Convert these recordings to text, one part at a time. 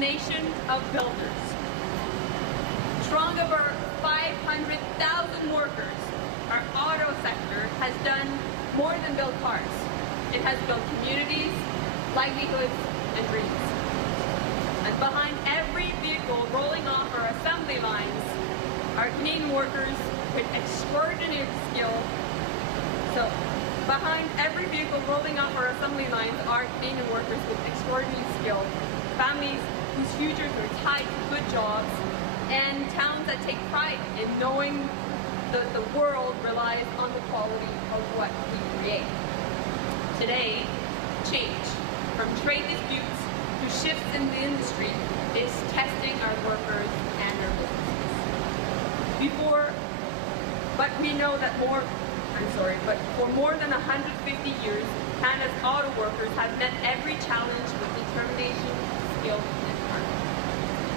nation of builders. Strong over 500,000 workers, our auto sector has done more than build cars. It has built communities, livelihoods, and dreams. And behind every vehicle rolling off our assembly lines are Canadian workers with extraordinary skill. So, behind every vehicle rolling off our assembly lines are Canadian workers with extraordinary skill, families whose futures are tied to good jobs, and towns that take pride in knowing that the world relies on the quality of what we create. Today, change, from trade disputes to shifts in the industry, is testing our workers and our businesses. But we know that but for more than 150 years, Canada's auto workers have met every challenge with determination, skill, and heart.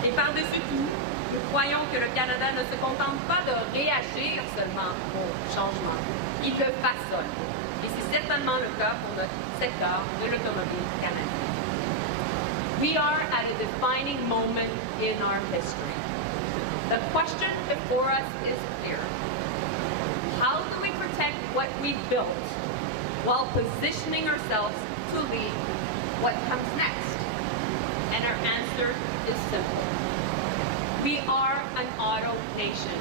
Et par-dessus tout, nous croyons que le Canada ne se contente pas de réagir seulement au changement, il le façonne. Et c'est certainement le cas pour notre secteur de l'automobile canadien. We are at a defining moment in our history. The question before us is clear. How do we protect what we've built while positioning ourselves to lead what comes next? And our answer is simple. We are an auto nation.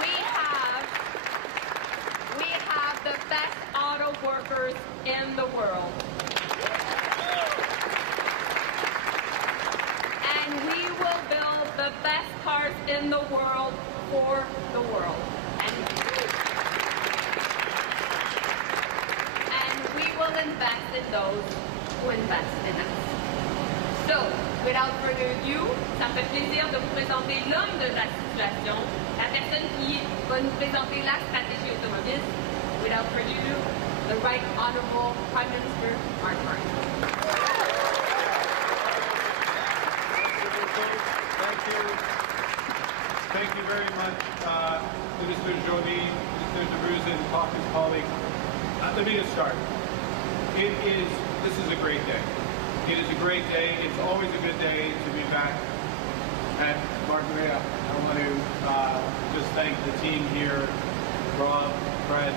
We have the best auto workers in the world. And we will build the best cars in the world for the world. And we will invest in those who invest in us. So, without further ado, ça me fait plaisir de vous présenter l'homme de la situation, la personne qui va nous présenter la stratégie automobile. Without further ado, the Right Honourable Prime Minister Mark Carney. Thank you very much, Minister Jody, Minister DeBruze, and caucus colleagues. Let me just start. This is a great day. It is a great day. It's always a good day to be back at Margarita. I want to just thank the team here, Rob, Fred,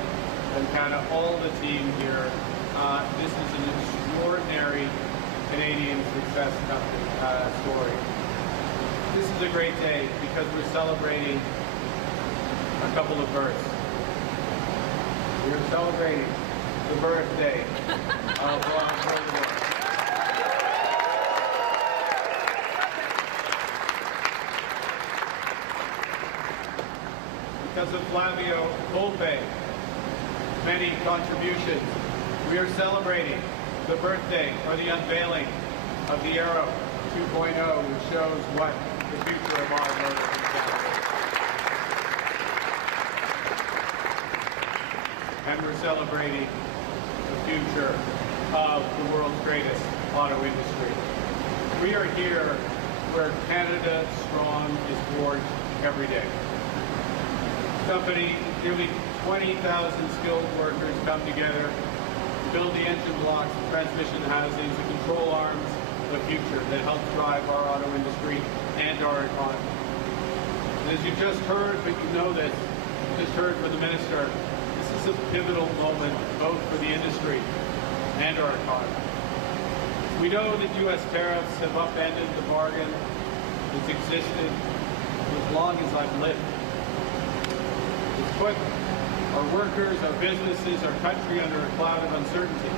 and kind of all the team here. This is an extraordinary Canadian success story. This is a great day because we're celebrating a couple of births. We're celebrating the birthday of Ron Ferdinand. Because of Flavio Volpe, many contributions, we are celebrating the birthday or the unveiling of the Aero 2.0, which shows what the future of our motor is. And we're celebrating the future of the world's greatest auto industry. We are here where Canada Strong is forged every day. Company, nearly 20,000 skilled workers come together to build the engine blocks, the transmission housings, the control arms, the future that helps drive our auto industry and our economy. And as you just heard, but you know this, you just heard from the Minister, this is a pivotal moment both for the industry and our economy. We know that U.S. tariffs have upended the bargain that's existed as long as I've lived. It's put our workers, our businesses, our country under a cloud of uncertainty.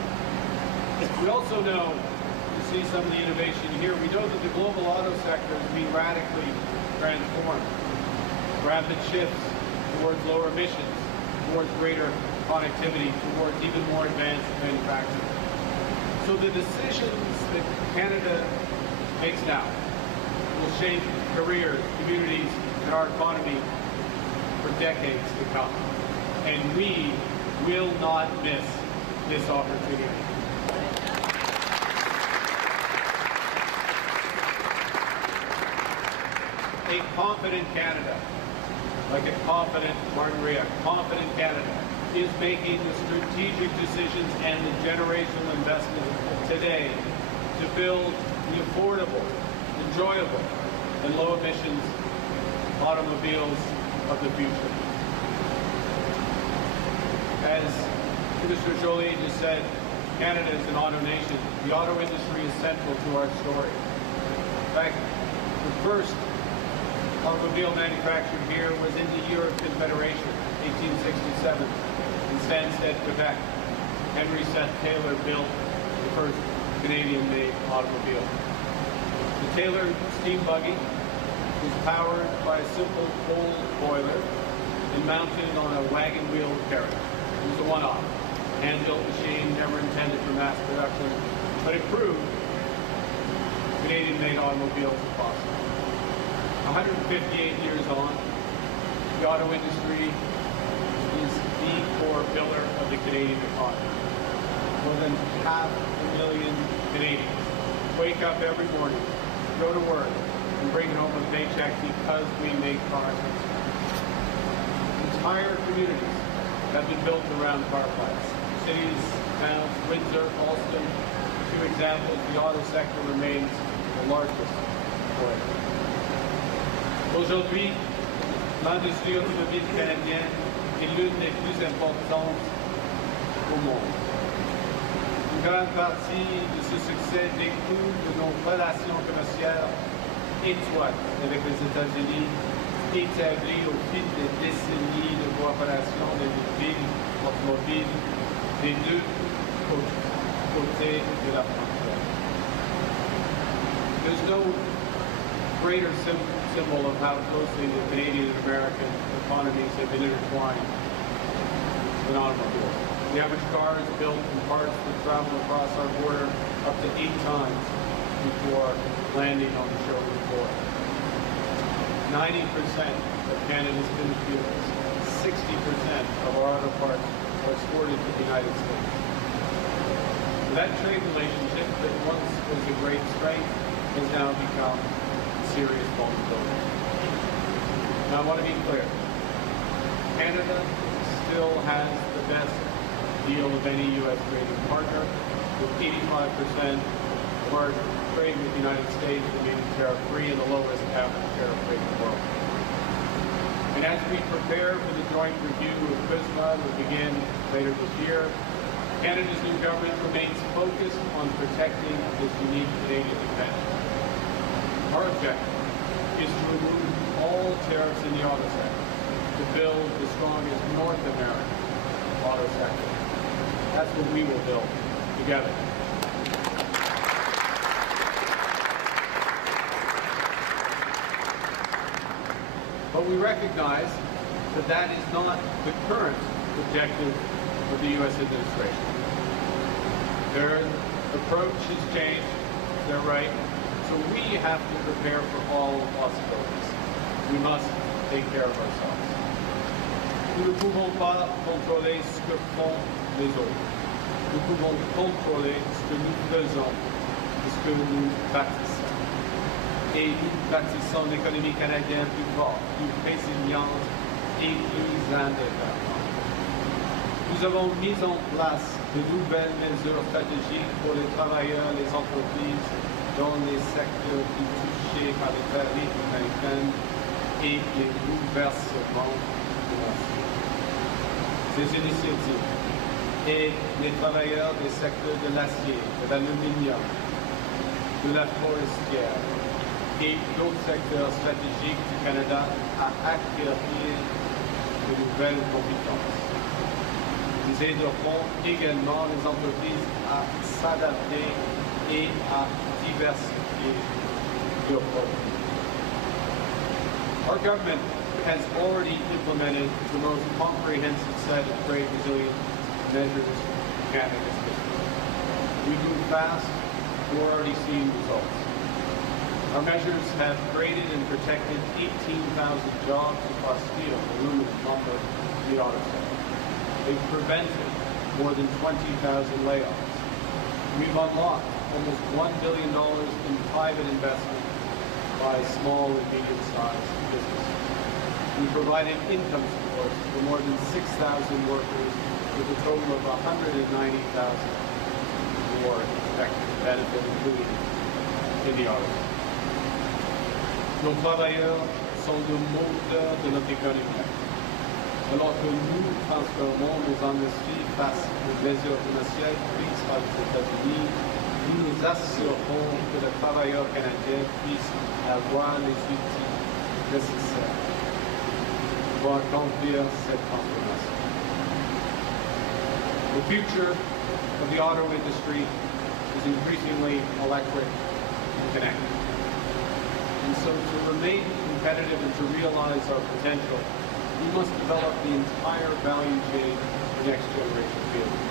We also know, to see some of the innovation here, we know that the global auto sector has been radically transformed. Rapid shifts towards lower emissions, towards greater connectivity, towards even more advanced manufacturing. So the decisions that Canada makes now will shape careers, communities, and our economy for decades to come. And we will not miss this opportunity. A confident Canada, like a confident Margarita, confident Canada is making the strategic decisions and the generational investment today to to build the affordable, enjoyable, and low-emissions automobiles of the future. As Minister Joly just said, Canada is an auto nation. The auto industry is central to our story. In fact, the first automobile manufactured here was in the year of Confederation, 1867, in Stansted, Quebec. Henry Seth Taylor built the first Canadian-made automobile. The Taylor steam buggy was powered by a simple coal boiler and mounted on a wagon wheel carriage. It was a one-off, hand-built machine, never intended for mass production, but it proved Canadian-made automobiles are possible. 158 years on, the auto industry is the core pillar of the Canadian economy. More than 500,000 Canadians wake up every morning, go to work, and bring home a paycheck because we make cars. Entire communities have been built around car plants. Cities, towns, Windsor, Alston, two examples, the auto sector remains the largest employer. Aujourd'hui, l'industrie automobile canadienne est l'une des plus importantes au monde. Une grande partie de ce succès découle de nos relations commerciales étroites avec les États-Unis, établies au fil des décennies de coopération des villes automobiles des deux côtés de la frontière. There's no greater symbol of how closely the Canadian and American economies have been intertwined than automobiles. The average car is built in parts that travel across our border up to 8 times before landing on the showroom floor. 90% of Canada's finished vehicles, 60% of our auto parts are exported to the United States. That trade relationship that once was a great strength has now become a serious vulnerability. Now I want to be clear. Canada still has the best deal of any U.S. trading partner, with 85% of our trade with the United States remaining tariff-free and the lowest average tariff rate in the world. And as we prepare for the joint review of CUSMA that will begin later this year, Canada's new government remains focused on protecting this unique Canadian advantage. Our objective is to remove all tariffs in the auto sector to build the strongest North American auto sector. That's what we will build together. But we recognize that that is not the current objective of the U.S. administration. Their approach has changed, they're right, so we have to prepare for all possibilities. We must take care of ourselves. Nous ne pouvons pas contrôler ce que font les autres. Nous pouvons contrôler ce que nous faisons et ce que nous bâtissons. Et nous bâtissons l'économie canadienne plus forte, plus résiliente et plus indépendante. Nous avons mis en place de nouvelles mesures stratégiques pour les travailleurs, les entreprises dans les secteurs plus touchés par les tarifs américains et les bouleversements financiers. Ces initiatives aident les travailleurs des secteurs de l'acier, de l'aluminium, de la forestière et d'autres secteurs stratégiques du Canada à acquérir de nouvelles compétences. Nous aiderons également les entreprises à s'adapter et à diversifier leurs produits. Our government has already implemented the most comprehensive set of trade resilience measures in Canada's history. We move fast, we're already seeing results. Our measures have created and protected 18,000 jobs across steel, aluminum, lumber, and the auto sector. They've prevented more than 20,000 layoffs. We've unlocked almost $1 billion in private investment by small and medium-sized businesses. We provided income support for more than 6,000 workers with a total of 190,000 more expected to benefit, including in the auto. Nos travailleurs sont le moteur de notre économie. Alors que nous transformons nos industries face aux mesures financières prises par les États-Unis, nous nous assurons que les travailleurs canadiens puissent avoir les outils nécessaires pour accomplir cette transformation. The future of the auto industry is increasingly electric and connected. And so to remain competitive and to realize our potential, we must develop the entire value chain for next generation vehicles,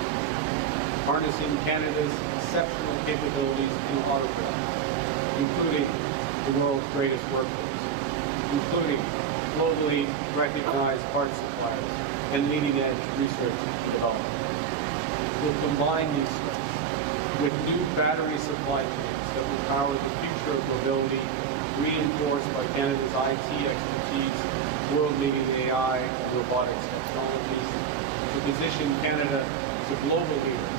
harnessing Canada's exceptional capabilities in auto production, including the world's greatest workforce, including globally recognized parts suppliers and leading-edge research and development. We'll combine these strengths with new battery supply chains that will power the future of mobility, reinforced by Canada's IT expertise, world-leading AI and robotics technologies, to position Canada as a global leader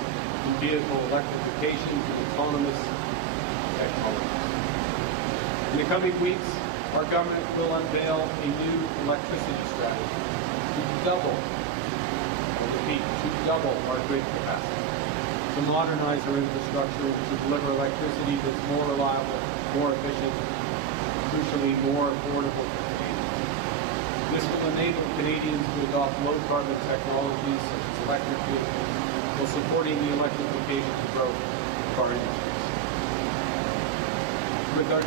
in vehicle electrification and autonomous technologies. In the coming weeks, our government will unveil a new electricity strategy to double our grid capacity, to modernize our infrastructure, to deliver electricity that's more reliable, more efficient, crucially more affordable for Canadians. This will enable Canadians to adopt low-carbon technologies such as electric vehicles while supporting the electrification and growth of our industries. With our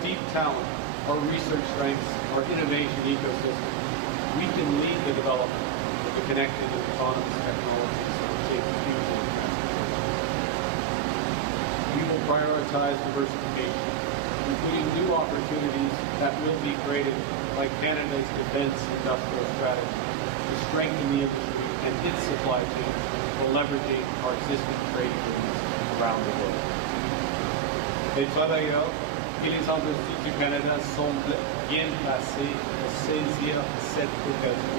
deep talent, our research strengths, our innovation ecosystem, we can lead the development of the connected and autonomous technologies that will shape the future of transportation. We will prioritize diversification, including new opportunities that will be created by Canada's defense industrial strategy to strengthen the industry and its supply chain while leveraging our existing trade agreements around the world. Les travailleurs et les industries du Canada semblent bien placés pour saisir cette occasion.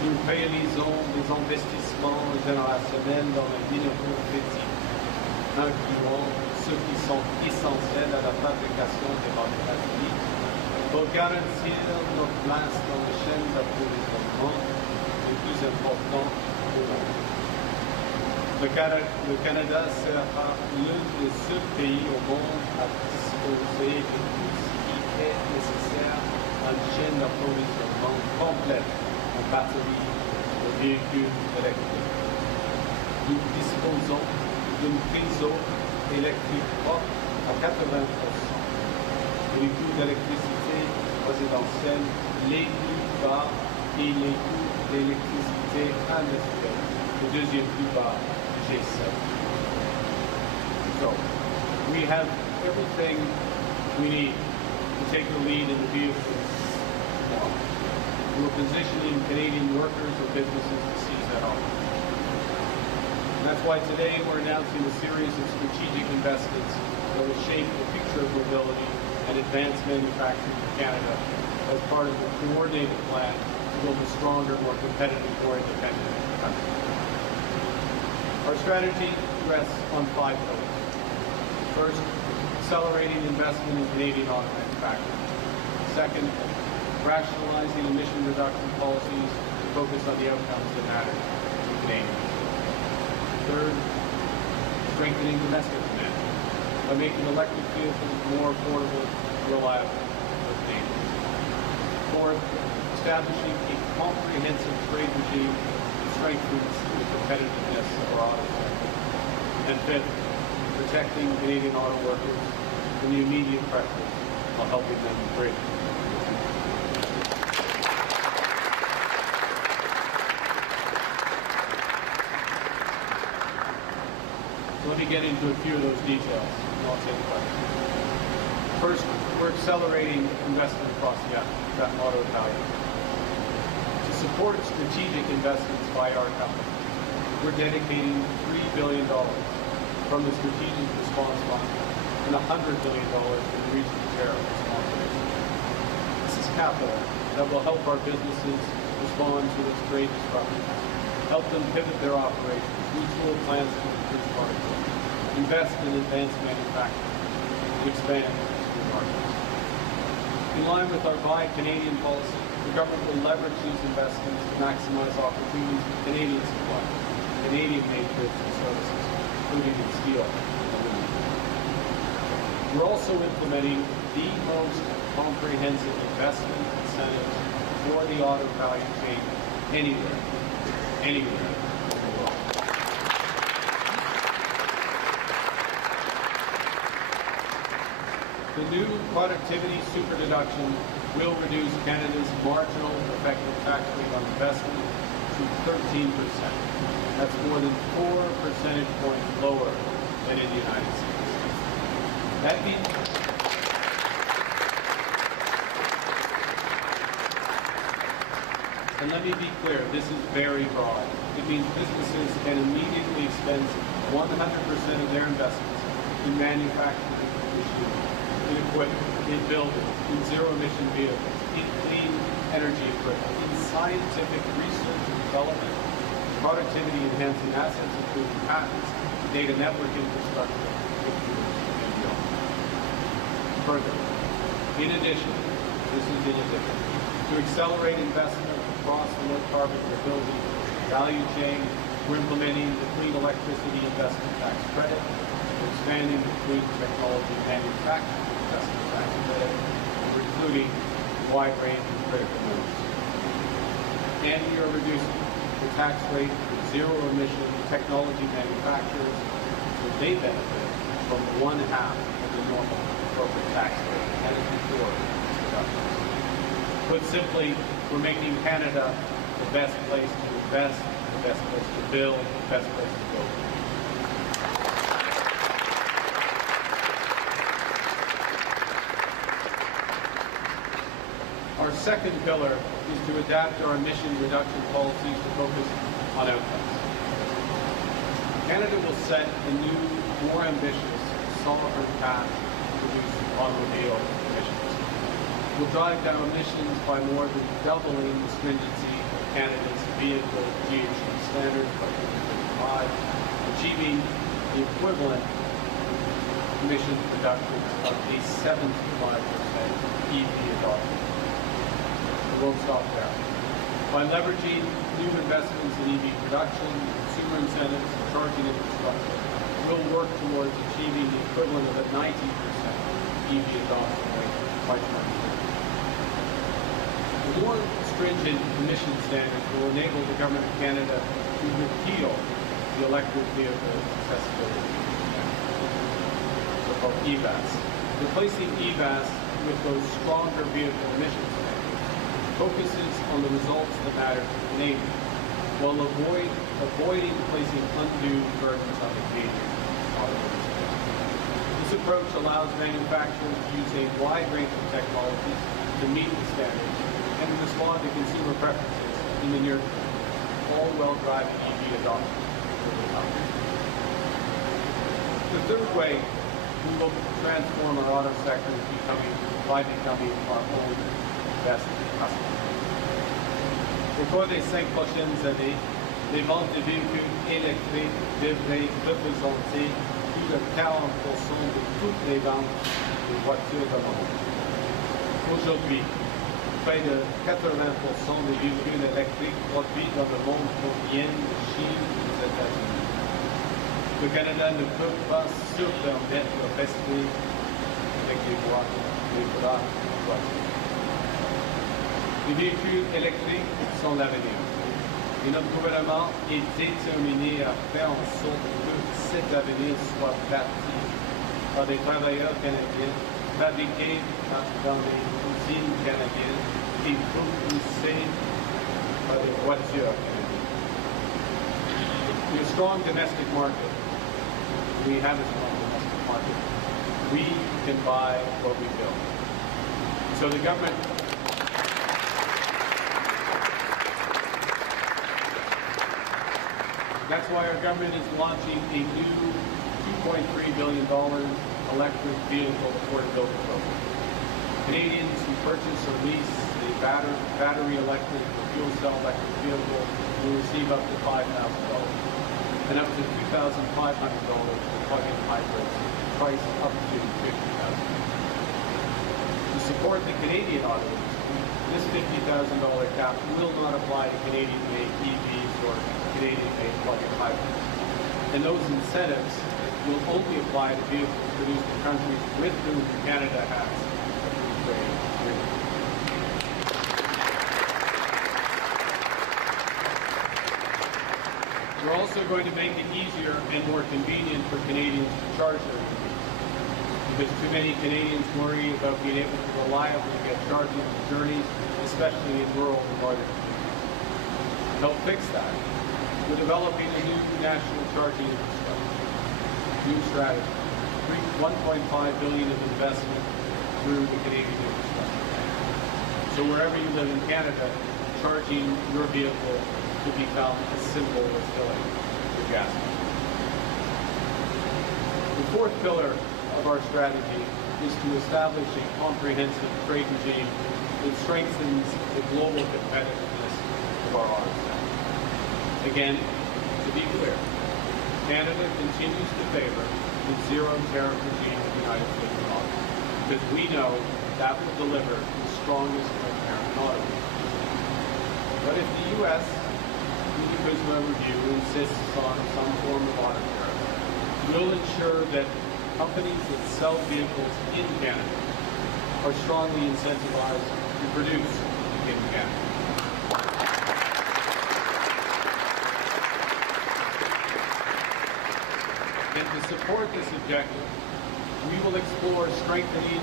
Nous réalisons des investissements générationnels dans les minéraux critiques, incluant ceux qui sont essentiels à la fabrication des batteries, pour garantir notre place dans les chaînes d'approvisionnement les plus importantes au monde. Le Canada sera l'un des seuls pays au monde à disposer de tout ce qui est nécessaire à une chaîne d'approvisionnement complète en batteries de véhicules électriques. Nous disposons d'un réseau électrique propre à 80%. Et les coûts d'électricité résidentielle les plus bas et les coûts d'électricité industrielle le deuxième plus bas du G7. So, we have everything we need to take the lead in the vehicle tomorrow. We're positioning Canadian workers and businesses to seize that opportunity. And that's why today we're announcing a series of strategic investments that will shape the future of mobility and advance manufacturing in Canada as part of a coordinated plan to build a stronger, more competitive, more independent country. Our strategy rests on 5 pillars. First, accelerating investment in Canadian auto manufacturing. Second, rationalizing emission reduction policies to focus on the outcomes that matter to Canadians. Third, strengthening domestic demand by making electric vehicles more affordable and reliable for Canadians. Fourth, establishing a comprehensive trade regime that strengthens the competitiveness of our auto sector. And fifth, protecting Canadian auto workers from the immediate pressures while helping them bridge the future. So let me get into a few of those details, and I'll take questions. First, we're accelerating investment across the auto value. To support strategic investments by our company, we're dedicating $3 billion from the Strategic Response Fund and $100 billion from the Regional Tariff Response Fund. This is capital that will help our businesses respond to its trade disruptions, help them pivot their operations, retool plants to increase productivity, invest in advanced manufacturing, and expand new markets. In line with our Buy Canadian policy, the government will leverage these investments to maximize opportunities for Canadian suppliers, Canadian-made goods and services, including in steel and aluminum. We're also implementing the most comprehensive investment incentives for the auto value chain anywhere in the world. The new productivity super deduction will reduce Canada's marginal effective tax rate on investment to 13%. That's more than 4 percentage points lower than in the United States. That means and let me be clear, this is very broad. It means businesses can immediately expense 100% of their investments in manufacturing machinery, in equipment, in buildings, in zero-emission vehicles, in clean energy equipment, in scientific research and development, productivity-enhancing assets, including patents, data network infrastructure, computers, and beyond. Further, in addition, to accelerate investment across the low-carbon mobility value chain, we're implementing the Clean Electricity Investment Tax Credit, we're expanding the Clean Technology Manufacturing Investment Tax Credit, and we're including a wide range of critical moves. And we are reducing the tax rate for zero-emission technology manufacturers so they benefit from 1/2 of the normal corporate tax rate, that is before these reductions. Put simply, we're making Canada the best place to invest, the best place to build, the best place to go. Our second pillar is to adapt our emission reduction policies to focus on outcomes. Canada will set a new, more ambitious, sovereign path to reduce automobile emissions. Will drive down emissions by more than doubling the stringency of Canada's vehicle GHG standards by 2035, achieving the equivalent emission reductions of a 75% EV adoption. We won't stop there. By leveraging new investments in EV production, consumer incentives, and charging infrastructure, we'll work towards achieving the equivalent of a 90% EV adoption rate by 2030. The more stringent emission standards will enable the Government of Canada to repeal the electric vehicle accessibility standards, so-called EVAS. Replacing EVAS with those stronger vehicle emission standards focuses on the results that matter to Canadians, while avoiding placing undue burdens on engaging automotive sector. This approach allows manufacturers to use a wide range of technologies to meet the standards and to respond to consumer preferences in the near term, all while driving EV adoption over time. The third way we will transform our auto sector is by becoming our own best customer. Au cours des 5 prochaines années, les ventes de véhicules électriques devraient représenter plus de 40% de toutes les ventes de voitures dans le monde. Aujourd'hui, près de 80% des véhicules électriques produits dans le monde proviennent de Chine et des États-Unis. Le Canada ne peut pas se permettre de rester avec les bras croisés. Les véhicules électriques sont l'avenir. Et notre gouvernement est déterminé à faire en sorte que cet avenir soit bâti par des travailleurs canadiens, fabriqués dans les usines canadiennes et propulsés par des voitures canadiennes. In a strong domestic market, we have a strong domestic market. We can buy what we build. So the government That's why our government is launching a new $2.3 billion electric vehicle affordability program. Canadians who purchase or lease a battery electric or fuel cell electric vehicle will receive up to $5,000 and up to $2,500 for plug-in hybrids, priced up to $50,000. To support the Canadian auto industry, this $50,000 cap will not apply to Canadian-made EVs or Canadian-made plug-in hybrids. And those incentives will only apply to vehicles produced in countries with whom Canada has a free trade agreement. We're also going to make it easier and more convenient for Canadians to charge their EVs, because too many Canadians worry about being able to reliably get charging for journeys, especially in rural and northern communities. To help fix that, we're developing a new national charging infrastructure, new strategy, $1.5 billion of investment through the Canadian infrastructure. So wherever you live in Canada, charging your vehicle to become as simple as filling your gas tank. The fourth pillar of our strategy is to establish a comprehensive trade regime that strengthens the global competitiveness of our auto sector. Again, to be clear, Canada continues to favor the zero tariff regime of the United States of auto, because we know that will deliver the strongest American auto industry. But if the U.S. Business Review insists on some form of auto tariff, will ensure that companies that sell vehicles in Canada are strongly incentivized to produce in Canada. And to support this objective, we will explore strengthening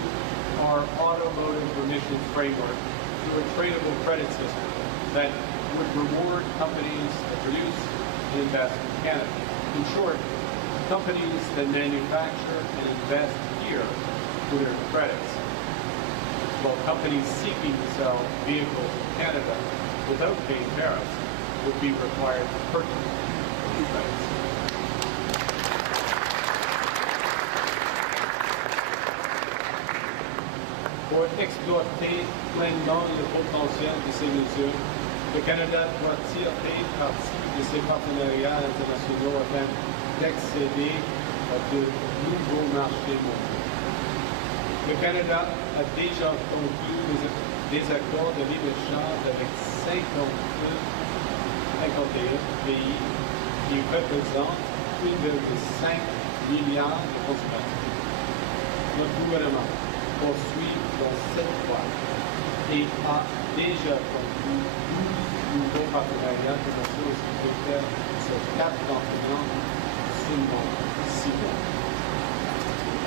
our automotive emissions framework through a tradable credit system that would reward companies that produce and invest in Canada. In short, companies that manufacture and invest here with their credits, while companies seeking to sell vehicles in Canada without paying tariffs would be required to purchase these credits. Pour exploiter pleinement le potentiel de ces mesures, le Canada doit tirer parti de ses partenariats internationaux afin d'accéder à de nouveaux marchés mondiaux. Le Canada a déjà conclu des accords de libre-échange avec 51 pays qui représentent 1,5 milliard de consommateurs. Notre gouvernement poursuit dans cette voie et a déjà conclu 12 nouveaux partenariats commerciaux et sécuritaires sur 4 continents en seulement 6 mois.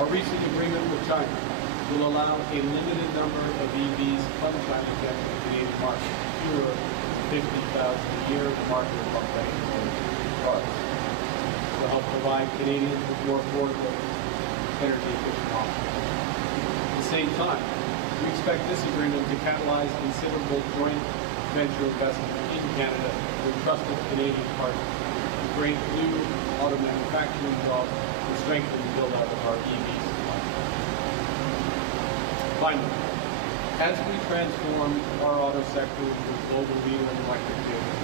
Our recent agreement with China will allow a limited number of EVs from China to enter the Canadian market, fewer than 50,000 a year in the market of upgraded cars, to help provide Canadians with more affordable, energy-efficient options. At the same time, we expect this agreement to catalyze considerable joint venture investment in Canada with trusted Canadian partners to create new auto manufacturing jobs and strengthen the build-out of our EV supply. Finally, as we transform our auto sector into a global leader in electric vehicles,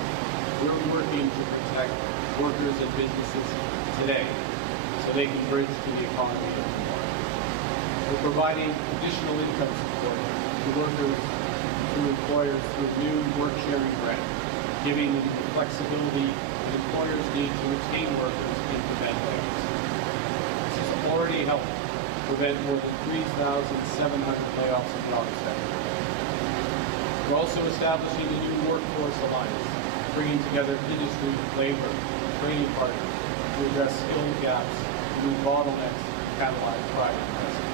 we're working to protect workers and businesses today so they can bridge to the economy of tomorrow. We're providing additional income support to workers, to employers through new work-sharing grant, giving them the flexibility that employers need to retain workers and prevent layoffs. This has already helped prevent more than 3,700 layoffs in the auto sector. We're also establishing a new workforce alliance, bringing together industry, labor, and training partners to address skill gaps, remove bottlenecks, and catalyze private investment.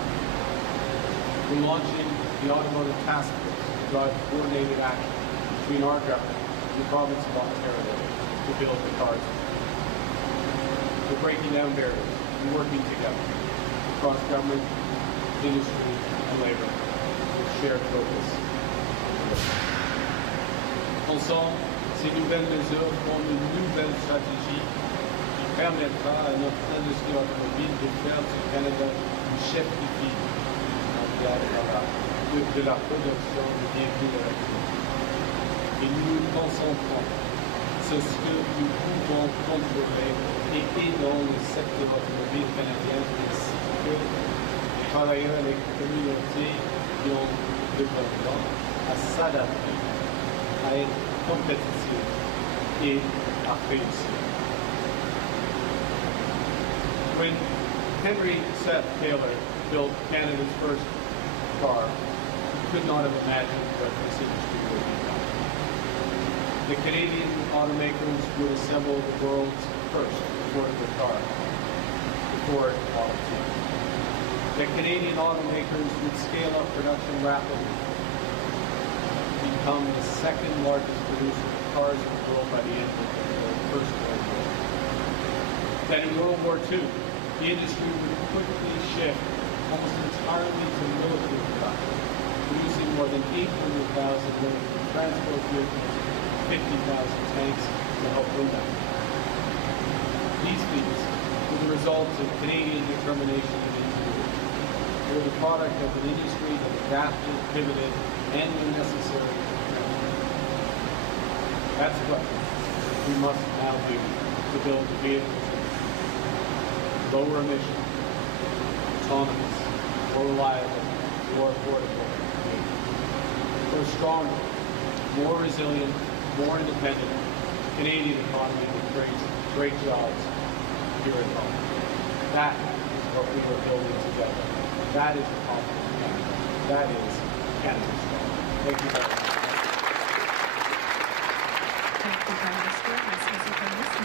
We're launching the Automotive Task Force to drive coordinated action between our government and the province of Ontario to build the cars. We're breaking down barriers and working together across government, industry, and labor with shared focus. Ensemble, ces nouvelles mesures forment une nouvelle stratégie qui permettra à notre industrie automobile de faire du Canada un chef de file mondial dans la de la production de bienvenue électrique. Et nous nous concentrons sur ce que nous pouvons contrôler et dans le secteur automobile canadien, ainsi que travailler avec les communautés qui ont le besoin à s'adapter, à être compétitifs et à réussir. When Henry Seth Taylor built Canada's first car, he could not have imagined what this industry would become. The Canadian automakers would assemble the world's first affordable car, the Ford Model T. The Canadian automakers would scale up production rapidly, become the second largest producer of cars in the world by the end of the First World War. Then in World War II, the industry would quickly shift almost entirely to military production, producing more than 800,000 military transport vehicles, 50,000 tanks to help win that. These feats were the result of Canadian determination and ingenuity. They were the product of an industry that adapted, pivoted, and when necessary, transformed. That's what we must now do to build vehicles lower emission, autonomous, more reliable, more affordable. For a stronger, more resilient, more independent Canadian economy that creates great jobs here at home. That is what we are building together. That is the confidence of Canada. That is Canada's strong. Thank you very much. Thank you, Prime Minister. Next question from this is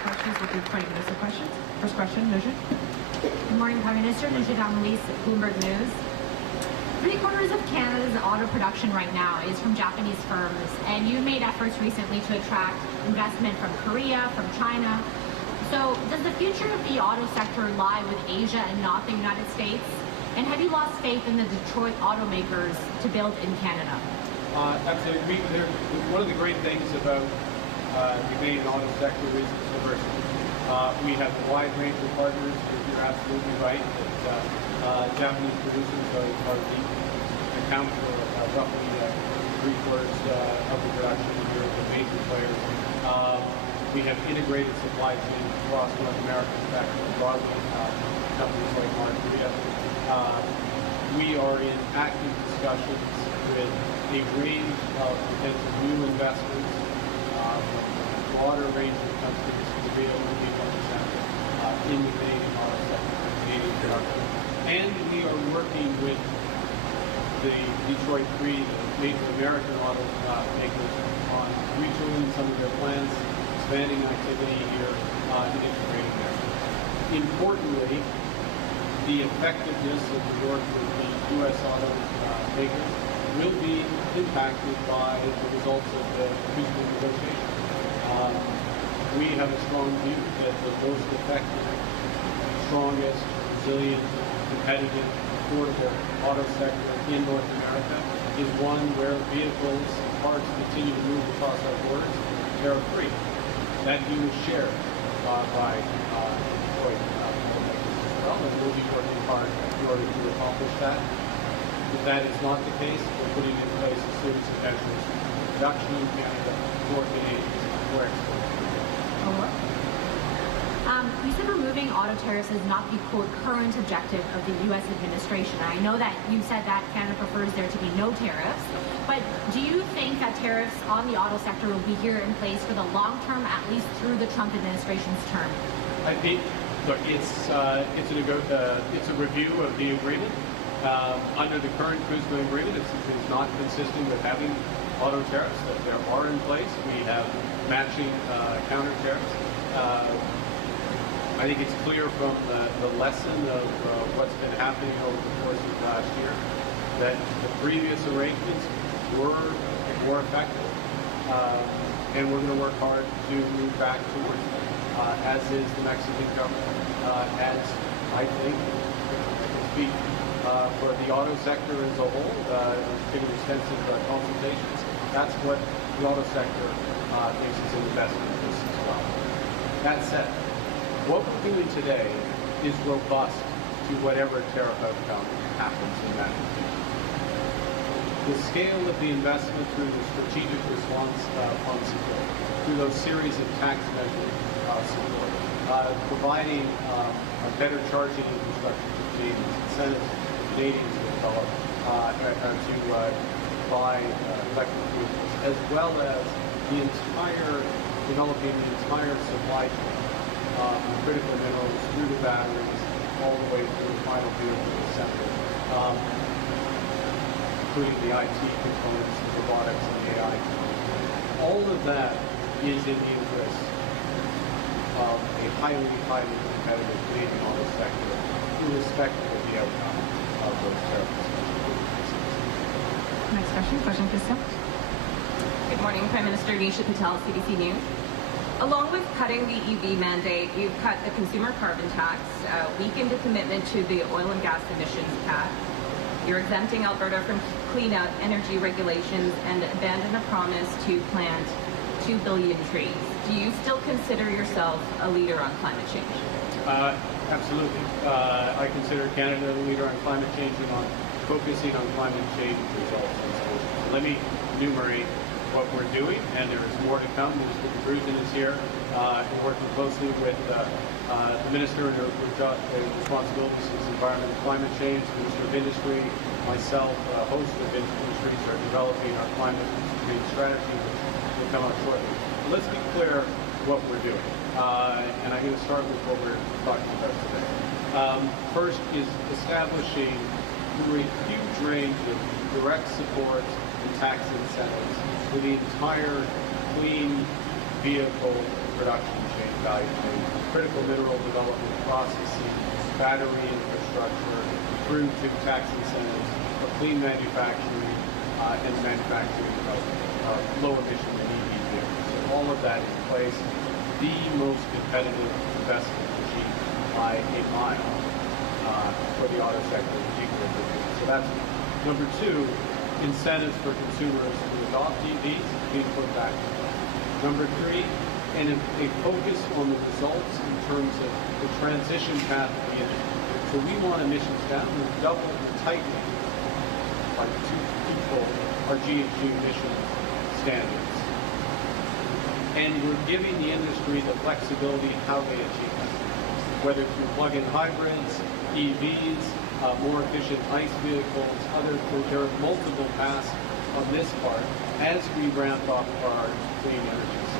questions will be 20 minutes of questions. First question, Nujit. Good morning, Prime Minister. Nujit Amelis, Bloomberg News. 3/4 of Canada's auto production right now is from Japanese firms, and you made efforts recently to attract investment from Korea, from China. So does the future of the auto sector lie with Asia and not the United States? And have you lost faith in the Detroit automakers to build in Canada? Absolutely. One of the great things about the Canadian auto sector is its diversity. We have a wide range of partners. You're absolutely right that Japanese producers account for roughly 3/4 of the production of the major players. We have integrated supply chains across North America, in fact, broadly, companies like Mark Carney. We are in active discussions with a range of potential new investors, a broader range of countries to be able to be represented in the Canadian auto sector, Canadian production. And we are working with the Detroit 3, the major American auto makers, on retooling some of their plants, expanding activity here, and integrating there. Importantly, the effectiveness of the work with the U.S. auto makers will be impacted by the results of the peaceful negotiation. We have a strong view that the most effective, strongest, resilient, competitive, affordable auto sector in North America is one where vehicles and parts continue to move across our borders tariff-free. That view is shared by Detroit automakers as well, and we'll be working hard in order to accomplish that. If that is not the case, we're putting in place a series of measures for production in Canada, for Canadians, for export. You said removing auto tariffs is not the quote current objective of the U.S. administration. I know that you said that Canada prefers there to be no tariffs, but do you think that tariffs on the auto sector will be here in place for the long term, at least through the Trump administration's term? I think, look, it's a review of the agreement. Under the current Kuzma agreement, it's not consistent with having auto tariffs that there are in place. We have matching counter tariffs. I think it's clear from the lesson of what's been happening over the course of last year that the previous arrangements were more effective, and we're going to work hard to move back towards them, as is the Mexican government, as I think, speak for the auto sector as a whole, there's been extensive consultations. That's what the auto sector thinks is in the best interest as well. That said, what we're doing today is robust to to whatever tariff outcome happens in that region. The scale of the investment through the strategic response fund support, through those series of tax measures support, providing a better charging infrastructure for Canadians, incentives for Canadians to develop to buy electric vehicles, as well as developing the entire supply chain, critical minerals through the batteries, all the way through the final vehicle assembly, including the IT components, the robotics, and the AI components. All of that is in the interest of a highly competitive Canadian auto sector, irrespective of the outcome of those tariffs. Next question, Christian. Good morning, Prime Minister Nisha Patel, CBC News. Along with cutting the EV mandate, you've cut the consumer carbon tax, weakened the commitment to the oil and gas emissions cap. You're exempting Alberta from clean energy regulations and abandoned a promise to plant 2 billion trees. Do you still consider yourself a leader on climate change? Absolutely. I consider Canada a leader on climate change and on focusing on climate change results and solutions. Let me enumerate what we're doing, and there is more to come. Minister Bruton is here. We're working closely with the Minister in responsibilities is environment and climate change, the Minister of Industry, myself, a host of industries are developing our climate change strategy, which will come out shortly. But let's be clear what we're doing. And I'm going to start with what we're talking about today. First is establishing through a huge range of direct support and tax incentives for the entire clean vehicle production chain, value chain, critical mineral development processing, battery infrastructure, through to tax incentives for clean manufacturing and manufacturing of low emission and EV vehicles. So all of that is in place. The most competitive investment regime by a mile for the auto sector, so that's number two. Incentives for consumers to adopt EVs being put back. Number three, and a focus on the results in terms of the transition path of the industry. So we want emissions down. We've doubled and tightened by twofold our GHG emission standards. And we're giving the industry the flexibility in how they achieve that, whether through plug-in hybrids, EVs, more efficient ICE vehicles, there are multiple paths on this part as we ramp up our clean energies.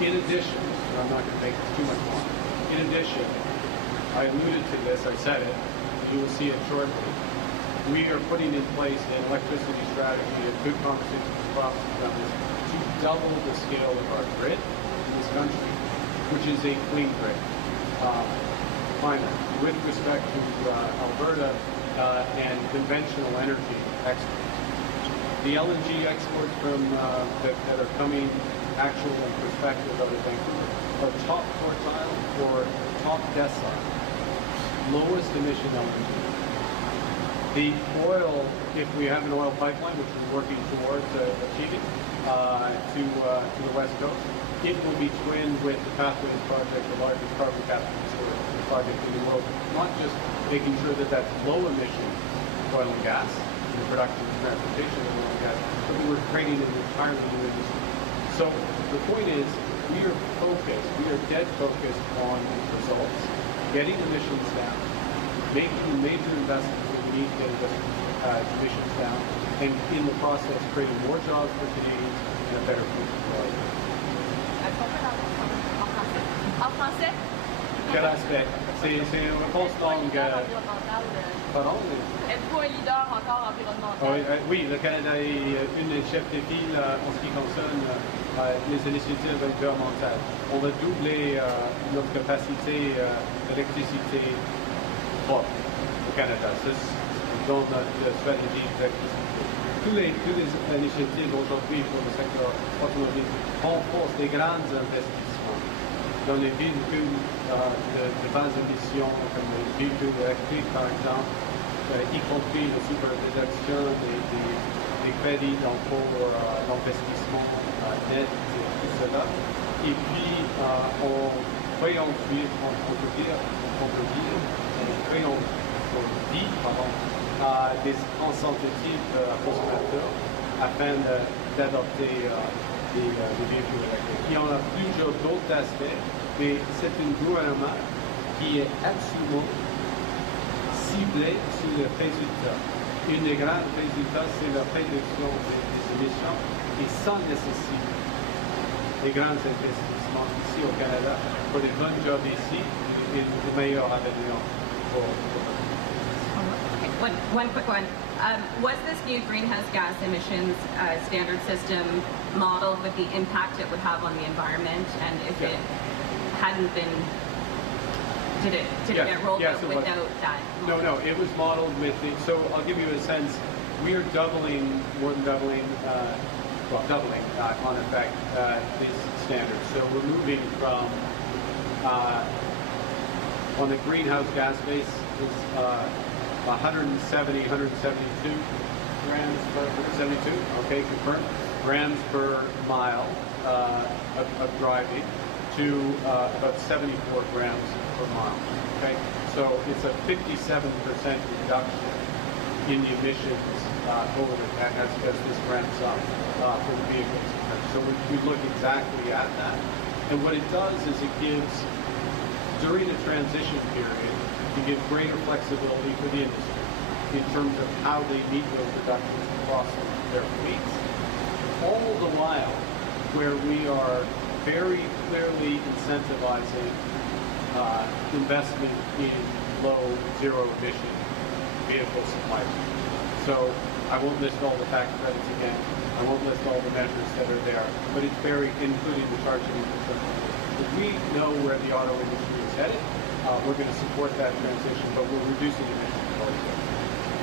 In addition, and I'm not going to make this too much longer, in addition, I alluded to this, I said it, you will see it shortly, we are putting in place an electricity strategy, a good conversation with provinces about this, to double the scale of our grid in this country, which is a clean grid. Finally, with respect to Alberta and conventional energy exports, the LNG exports from that are coming, actual and prospective out of Vancouver, are top quartile or top decile, lowest emission LNG. The oil, if we have an oil pipeline, which we're working towards achieving to the west coast, it will be twinned with the Pathways project, the largest carbon capture project in the world, not just making sure that that's low emission oil and gas, in the production and transportation of oil and gas, but we're creating an entirely new industry. So the point is, we are focused, we are dead focused on results, getting emissions down, making major investments that we need to get emissions down, and in the process creating more jobs for Canadians and a better future for others. En français? Quel aspect? C'est une réponse longue. Pardon? Êtes-vous un leader encore environnemental? Oui, le Canada est une chef de file en ce qui concerne les initiatives environnementales. On va doubler notre capacité d'électricité propre au Canada. C'est dans notre stratégie d'électricité. Toutes les initiatives aujourd'hui pour le secteur automobile renforcent des grands investissements dans les véhicules de basse émission, comme les véhicules électriques par exemple, y compris la supervision des crédits d'impôt d'investissement net, tout cela. Et puis, on peut dire, créons pour 10, des incentives à consommateurs afin d'adopter des véhicules électriques. Il y en a plusieurs d'autres aspects, mais c'est un gouvernement qui est absolument ciblé sur les résultats. Une des grands résultats, c'est la réduction des émissions et ça nécessite des grands investissements ici au Canada pour des bonnes jobs ici et de meilleurs avenirs pour Okay, one quick one. Was this new greenhouse gas emissions standard system modeled with the impact it would have on the environment? And if it hadn't been, did it get rolled out without that? No, it was modeled with the, so I'll give you a sense. We are doubling, more than doubling, doubling on effect these standards. So we're moving from, on the greenhouse gas base, is 170, 172 grams per, 172, okay, confirmed, grams per mile of driving to about 74 grams per mile, okay? So it's a 57% reduction in the emissions over the, as this ramps up for the vehicles. So we look exactly at that. And what it does is it gives, during the transition period, to give greater flexibility for the industry in terms of how they meet those reductions across their fleets. All the while, where we are very clearly incentivizing investment in low, zero emission vehicle suppliers. So I won't list all the tax credits again. I won't list all the measures that are there, but it's very, including the charging infrastructure. If we know where the auto industry is headed, we're going to support that transition, but we're reducing emissions altogether.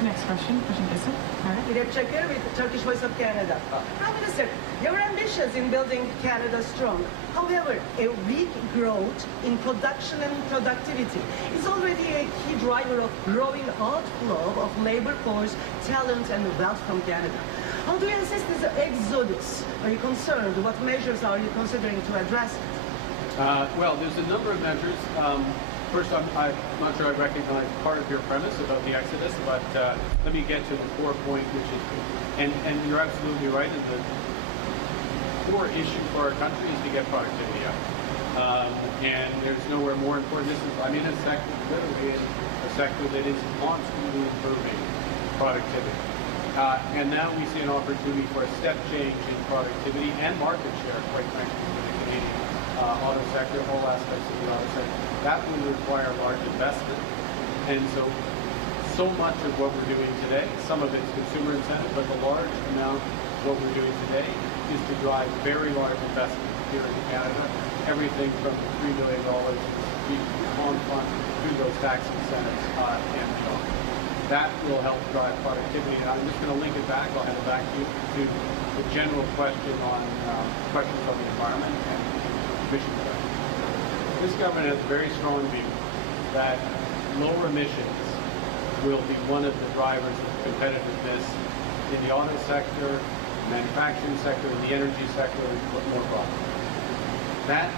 Next question, President Bissett. All right. Dilip Çakır with Turkish Voice of Canada. Prime Minister, you're ambitious in building Canada strong. However, a weak growth in production and productivity is already a key driver of growing outflow of labor force, talent, and wealth from Canada. How do you assess this exodus? Are you concerned? What measures are you considering to address it? Well, there's a number of measures. First, I'm not sure I recognize part of your premise about the exodus, but let me get to the core point, which is, and you're absolutely right, and the core issue for our country is to get productivity up. And there's nowhere more important. This is, I'm in a sector, literally a sector that is constantly improving productivity. And now we see an opportunity for a step change in productivity and market share, quite frankly, in the Canadian auto sector, all aspects of the auto sector. That will require large investment. And so much of what we're doing today, some of it's consumer incentive, but the large amount of what we're doing today is to drive very large investment here in Canada. Everything from $3 billion on fund through those tax incentives and beyond. That will help drive productivity. And I'm just going to link it back, I'll hand it back to you, to the general question on questions on the environment and emission reduction. This government has a very strong view that lower emissions will be one of the drivers of competitiveness in the auto sector, manufacturing sector, and the energy sector, and more broadly. That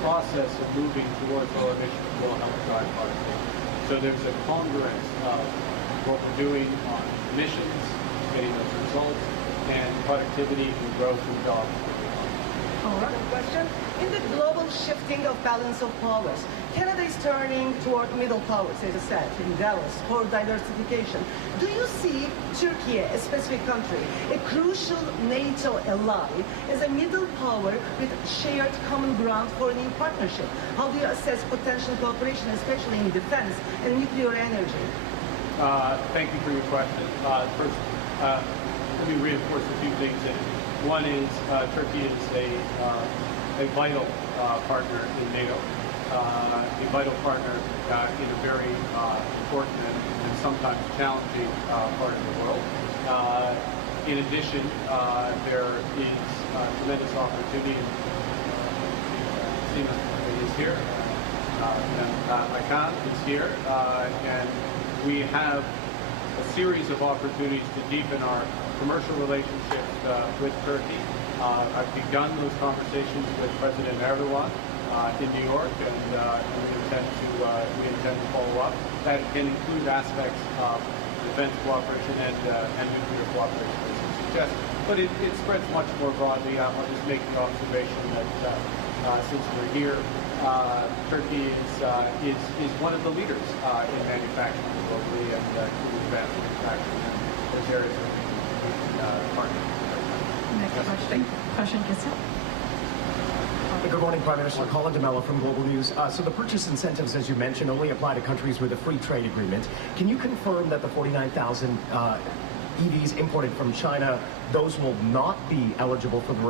process of moving towards lower emissions will help drive productivity. So there's a congruence of what we're doing on emissions, getting those results, and productivity and growth and jobs. Another question. In the global shifting of balance of powers, Canada is turning toward middle powers, as I said, in Davos, for diversification. Do you see Turkey, a specific country, a crucial NATO ally, as a middle power with shared common ground for a new partnership? How do you assess potential cooperation, especially in defense and nuclear energy? Thank you for your question. First, let me reinforce a few things in it. One is Turkey is a vital partner in NATO, a vital partner in a very important and sometimes challenging part of the world. In addition, there is tremendous opportunity. Sima is here, and Makan is here, and we have a series of opportunities to deepen our commercial relationships with Turkey. I've begun those conversations with President Erdogan in New York, and we intend to follow up. That can include aspects of defense cooperation and nuclear cooperation, as you suggest. But it spreads much more broadly. I'll just make the observation that since we're here, Turkey is one of the leaders in manufacturing globally and advanced manufacturing. Those areas are partners. Next question, Kissa. Good morning, Prime Minister. Colin DeMello from Global News. So the purchase incentives, as you mentioned, only apply to countries with a free trade agreement. Can you confirm that the 49,000 EVs imported from China, those will not be eligible for the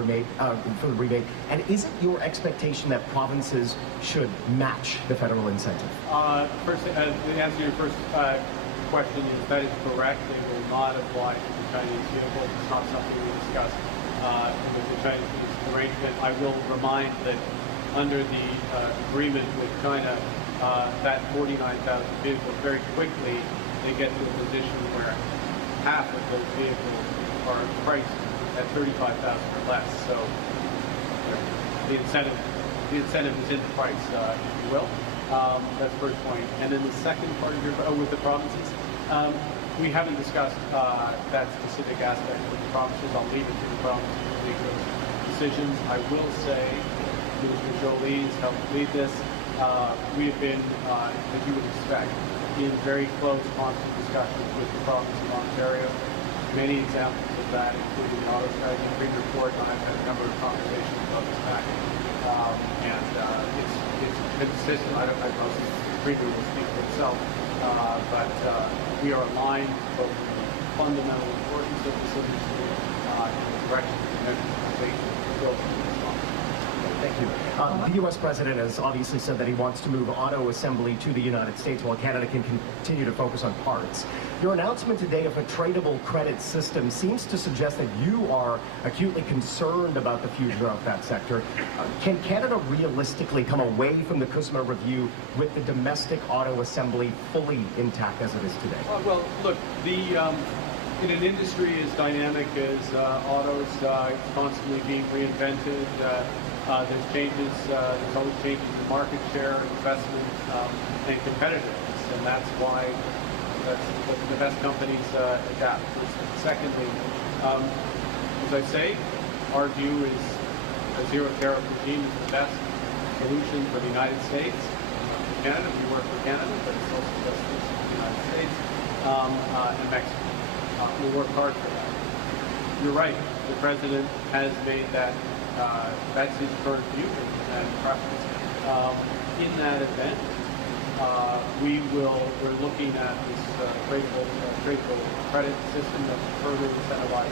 rebate? And is it your expectation that provinces should match the federal incentive? First, the answer to your first question is that is correct. They will not apply to the Chinese vehicles. It's not something we discussed with the Chinese arrangement. I will remind that under the agreement with China, that 49,000 vehicles, very quickly they get to a position where half of those vehicles are priced at 35,000 or less. So the incentive is in the price, if you will. That's the first point. And then the second part of your with the provinces, we haven't discussed that specific aspect with the provinces. I'll leave it to the provinces to make those decisions. I will say, Minister Jolie has helped lead this. We have been, as you would expect, in very close, constant discussions with the province of Ontario. Many examples of that, including the auto strategy report, and I've had a number of conversations about this package. It's consistent. I don't know if the Premier will speak for itself, but we are aligned both in the fundamental importance of this industry and the direction of the measures to go through this one. Thank you. The U.S. president has obviously said that he wants to move auto assembly to the United States while Canada can continue to focus on parts. Your announcement today of a tradable credit system seems to suggest that you are acutely concerned about the future of that sector. Can Canada realistically come away from the CUSMA review with the domestic auto assembly fully intact as it is today? Well, look, in an industry as dynamic as autos, constantly being reinvented, there's changes, there's always changes in market share, investment, and competitiveness, and that's why the best companies adapt. Secondly, as I say, our view is a zero tariff regime is the best solution for the United States, for Canada. We work for Canada, but it's also the best solution for the United States and Mexico. We'll work hard for that. You're right. The president has made that. That's his current view and preference. In that event, we're looking at this tradable credit system that will further incentivize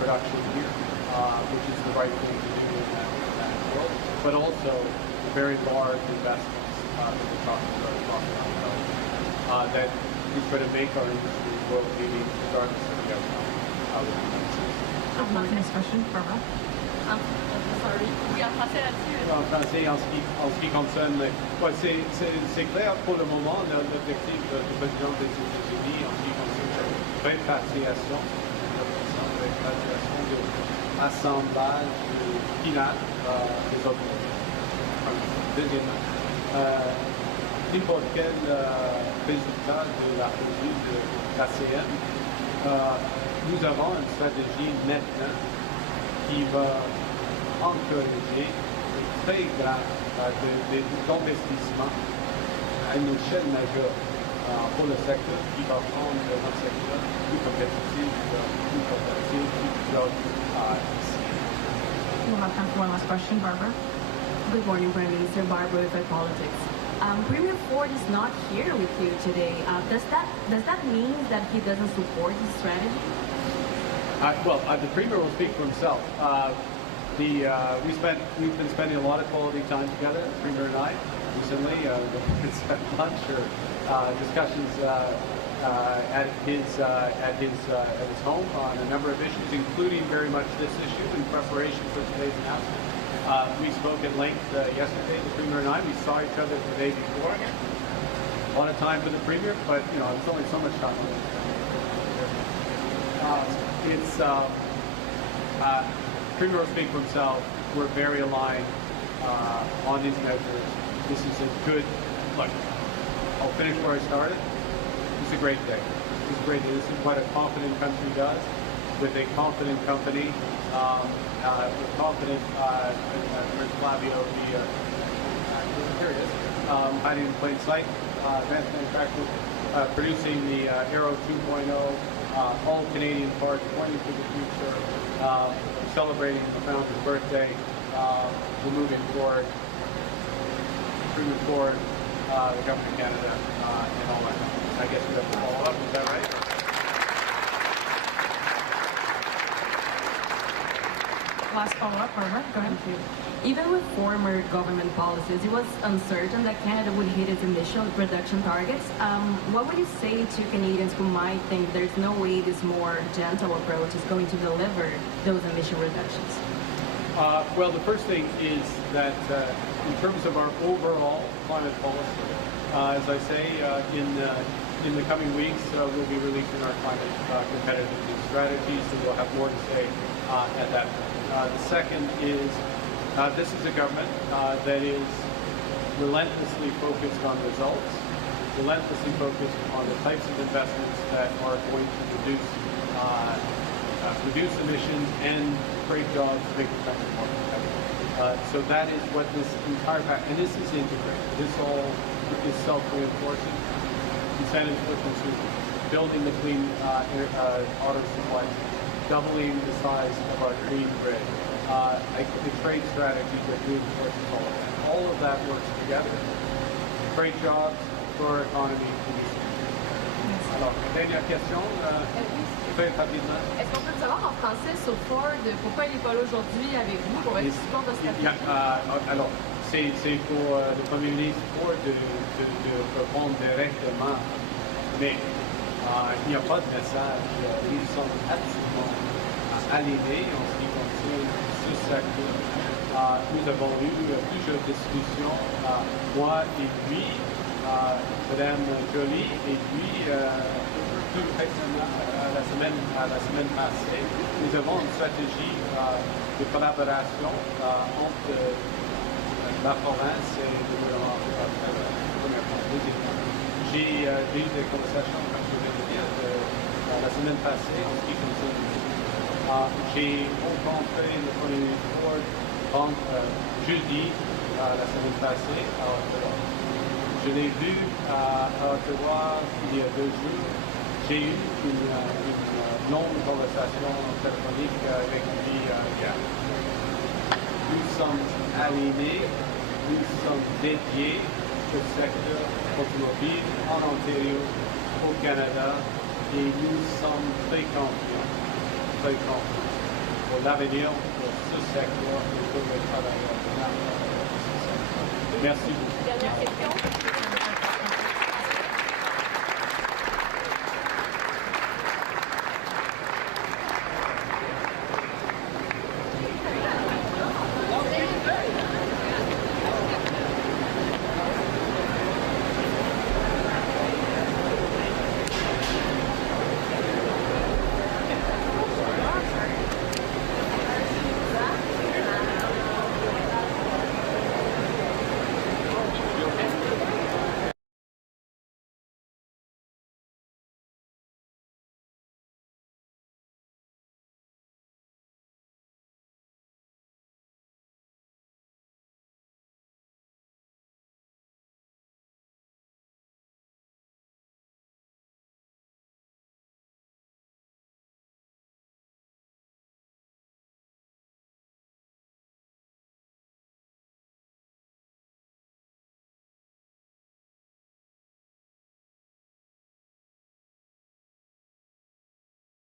production here, which is the right thing to do in that world, but also very large investments that we're talking about that is going to make our industry world leading regardless of the outcome. Next question, Barbara. Sorry, oui, en français là-dessus. En français, en ce qui concerne, c'est clair pour le moment, l'objectif du président des États-Unis en ce qui concerne la répatriation de l'assemblage final des automobiles. Deuxièmement, n'importe quel résultat de la revue de l'ACM, nous avons une stratégie maintenant qui va encourager très grave d'investissement à une échelle majeure pour le secteur qui va rendre notre secteur plus compétitif, plus ici. We'll have time for one last question, Barbara. Good morning, Prime Minister. Barbara with Politics. Premier Ford is not here with you today. Does that mean that he doesn't support the strategy? The Premier will speak for himself. We've been spending a lot of quality time together, the Premier and I, recently. It's at lunch or discussions at his home on a number of issues, including very much this issue in preparation for today's announcement. We spoke at length yesterday, the Premier and I. We saw each other the day before. A lot of time for the Premier, but it's only so much time. Premier will speak for himself. We're very aligned on these measures. This is a good, look, I'll finish where I started. It's a great day. It's a great day. This is what a confident country does. With a confident company, with confident, where's Flavio, here it is, hiding in plain sight, advanced manufacturing, producing the Aero 2.0, all Canadian parts, pointing to the future, celebrating the founder's birthday. We're moving forward, bringing forward the government of Canada and all that. I guess we have to follow up, is that right? Last follow-up, Barbara. Go ahead. Even with former government policies, it was uncertain that Canada would hit its emission reduction targets. What would you say to Canadians who might think there's no way this more gentle approach is going to deliver those emission reductions? Well, the first thing is that in terms of our overall climate policy, as I say, in the coming weeks, we'll be releasing our climate competitiveness strategy, so we'll have more to say at that point. The second is this is a government that is relentlessly focused on results, relentlessly focused on the types of investments that are going to reduce emissions and create jobs, make the country more competitive. So that is what this entire package, and this is integrated. This all is self-reinforcing. Incentives for consumers, building the clean auto supply chain, doubling the size of our green grid, the trade strategy that reinforces all of that. All of that works together to create jobs for our economy. Alors, dernière question, très rapidement. Est-ce qu'on peut le savoir en français sur Ford, pourquoi il n'est pas là aujourd'hui avec vous pour être support de stratégie? Alors, c'est pour le Premier ministre Ford de répondre directement, mais il n'y a pas de message. Nous sommes absolument alignés en ce qui concerne ce secteur. Nous avons eu plusieurs discussions, moi et lui, Madame Joly, et puis plus récemment, la semaine passée, nous avons une stratégie de collaboration entre la province et le gouvernement. J'ai eu des conversations, comme je viens de dire, la semaine passée en ce qui concerne. J'ai rencontré le Premier ministre Ford jeudi, la semaine passée, à Ottawa. Je l'ai vu à Ottawa il y a 2 jours. J'ai eu une longue conversation téléphonique avec lui hier. Nous sommes alignés, nous sommes dédiés au secteur automobile en Ontario, au Canada, et nous sommes très confiants pour l'avenir de ce secteur et pour les travailleurs. Merci beaucoup. Dernière question.